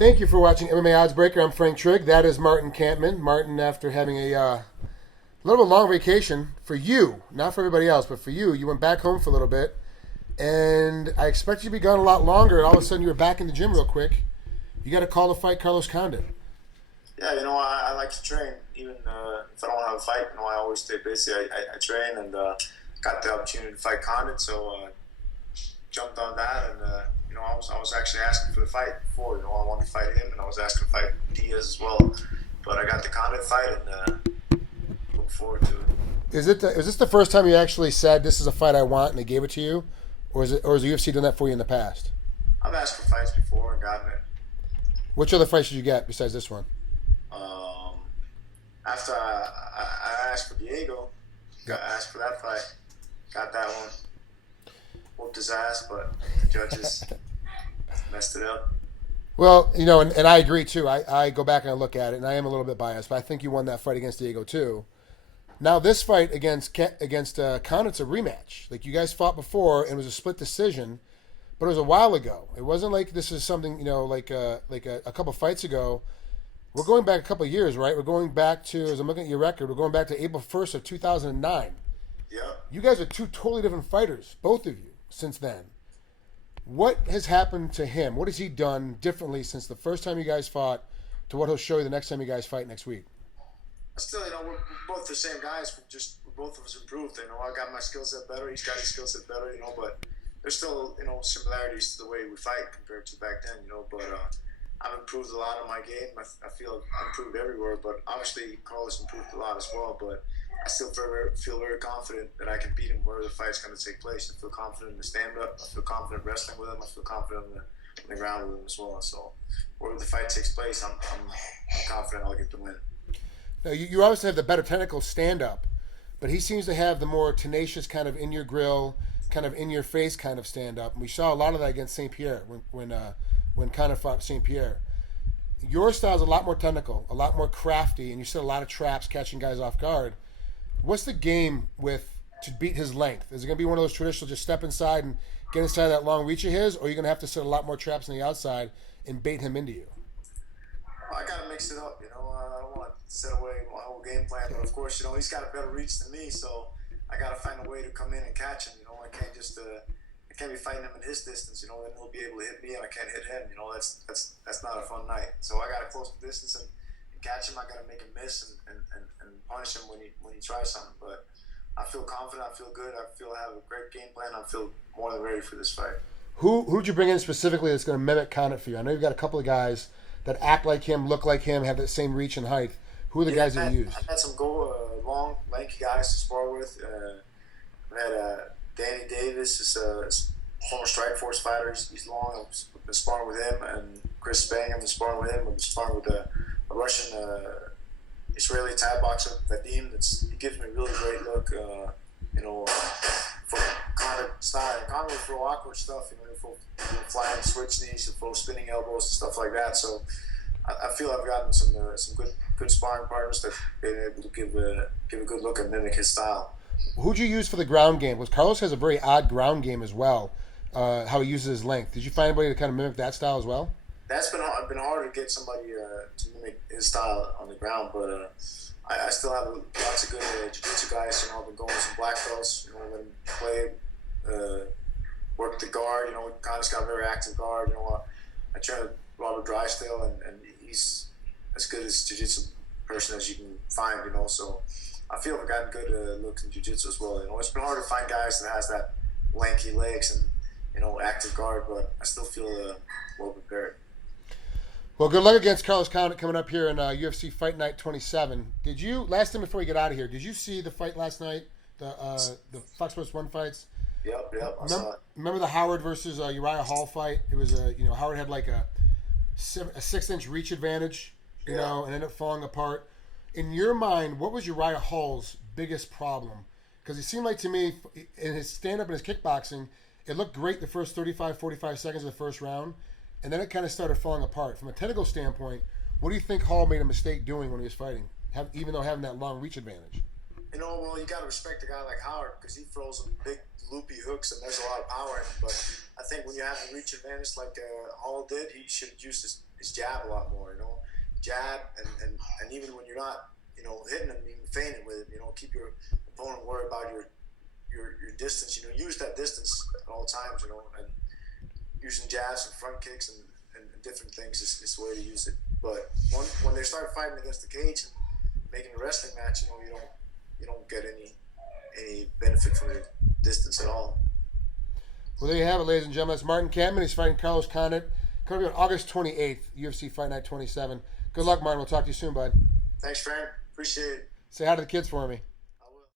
Thank you for watching MMA Oddsbreaker. I'm Frank Trigg. That is Martin Kampmann. Martin, after having a little bit long vacation for you, not for everybody else, but for you, you went back home for a little bit, and I expect you to be gone a lot longer, and all of a sudden you were back in the gym real quick. You got to call to fight Carlos Condit. Yeah, I like to train. Even if I don't have a fight, I always stay busy. I train and got the opportunity to fight Condit, so jumped on that. And I was actually asking for the fight before. I wanted to fight him, and I was asking to fight Diaz as well. But I got the Condit fight, and look forward to it. Is this the first time you actually said this is a fight I want, and they gave it to you, or has the UFC done that for you in the past? I've asked for fights before and gotten it. Which other fights did you get besides this one? After I asked for Diego, I asked for that fight, got that one. Whooped his ass, but the judges messed it up. Well, and I agree too. I go back and I look at it, and I am a little bit biased, but I think you won that fight against Diego too. Now this fight against Condit's a rematch. Like, you guys fought before, and it was a split decision, but it was a while ago. It wasn't like this is something like a couple fights ago. We're going back a couple of years, right? We're going back to, as I'm looking at your record, we're going back to April 1st of 2009. Yeah. You guys are two totally different fighters, both of you, since then. What has happened to him? What has he done differently since the first time you guys fought to what he'll show you the next time you guys fight next week? Still, we're both the same guys. Both of us improved. I got my skill set better. He's got his skill set better. But there's still, similarities to the way we fight compared to back then. But I've improved a lot in my game. I feel I've improved everywhere. But obviously, Carlos improved a lot as well. But I still feel very confident that I can beat him where the fight's going to take place. I feel confident in the stand-up. I feel confident wrestling with him. I feel confident in the ground with him as well. So wherever the fight takes place, I'm confident I'll get the win. Now, you obviously have the better technical stand-up, but he seems to have the more tenacious kind of in your grill, kind of in your face kind of stand-up. And we saw a lot of that against St. Pierre when Conor fought St. Pierre. Your style is a lot more technical, a lot more crafty, and you set a lot of traps catching guys off guard. What's the game to beat his length? Is it going to be one of those traditional just step inside and get inside that long reach of his, or are you going to have to set a lot more traps on the outside and bait him into you? I got to mix it up, I don't want to set away my whole game plan, but of course, he's got a better reach than me, so I got to find a way to come in and catch him. I can't just I can't be fighting him in his distance. Then he'll be able to hit me and I can't hit him. That's not a fun night. So I got to close the distance and catch him. I got to make him miss and punish him when he tries something. But I feel confident. I feel good. I feel I have a great game plan. I feel more than ready for this fight. Who'd you bring in specifically that's going to mimic Condit for you? I know you've got a couple of guys that act like him, look like him, have that same reach and height. Who are the guys that you used? I had some long, lanky guys to spar with. I had Danny Davis, is a former Strikeforce fighter. He's long. I've been sparring with him, and Chris Spang. I've been sparring with him. I've been sparring with a Russian Israeli Thai boxer, Vadim. He gives me a really great look. For Conor style. Conor will throw awkward stuff. He'll flying switch knees, he'll throw spinning elbows and stuff like that. So I feel I've gotten some good sparring partners that been able to give a good look and mimic his style. Who'd you use for the ground game? Because Carlos has a very odd ground game as well. How he uses his length. Did you find anybody to kind of mimic that style as well? That's been hard to get somebody to mimic his style on the ground, but I still have lots of good jiu-jitsu guys. I've been going with some black belts. Let them play, work the guard. Connor's got a very active guard. I train with Robert Drysdale, and he's as good as jiu-jitsu person as you can find. So I feel I've gotten good looks in jiu-jitsu as well. It's been hard to find guys that has that lanky legs and active guard, but I still feel well prepared. Well, good luck against Carlos Condit coming up here in UFC Fight Night 27. Last time before we get out of here, did you see the fight last night, the Fox Sports 1 fights? Yep, I saw it. Remember the Howard versus Uriah Hall fight? It was Howard had like a 6-inch reach advantage, and ended up falling apart. In your mind, what was Uriah Hall's biggest problem? Because it seemed like to me, in his stand-up and his kickboxing, it looked great the first 35, 45 seconds of the first round, and then it kind of started falling apart. From a technical standpoint, what do you think Hall made a mistake doing when he was fighting, even though having that long reach advantage? Well, you got to respect a guy like Howard because he throws some big loopy hooks and there's a lot of power in him. But I think when you have a reach advantage like Hall did, he should use his jab a lot more. Jab and even when you're not, hitting him, you can feint it with it. Keep your opponent worried about your distance. Use that distance at all times. And using jabs and front kicks and different things is the way to use it. But when they start fighting against the cage and making a wrestling match, you don't get any benefit from the distance at all. Well, there you have it, ladies and gentlemen. It's Martin Kampmann. He's fighting Carlos Condit. Coming on August 28th, UFC Fight Night 27. Good luck, Martin. We'll talk to you soon, bud. Thanks, Frank. Appreciate it. Say hi to the kids for me.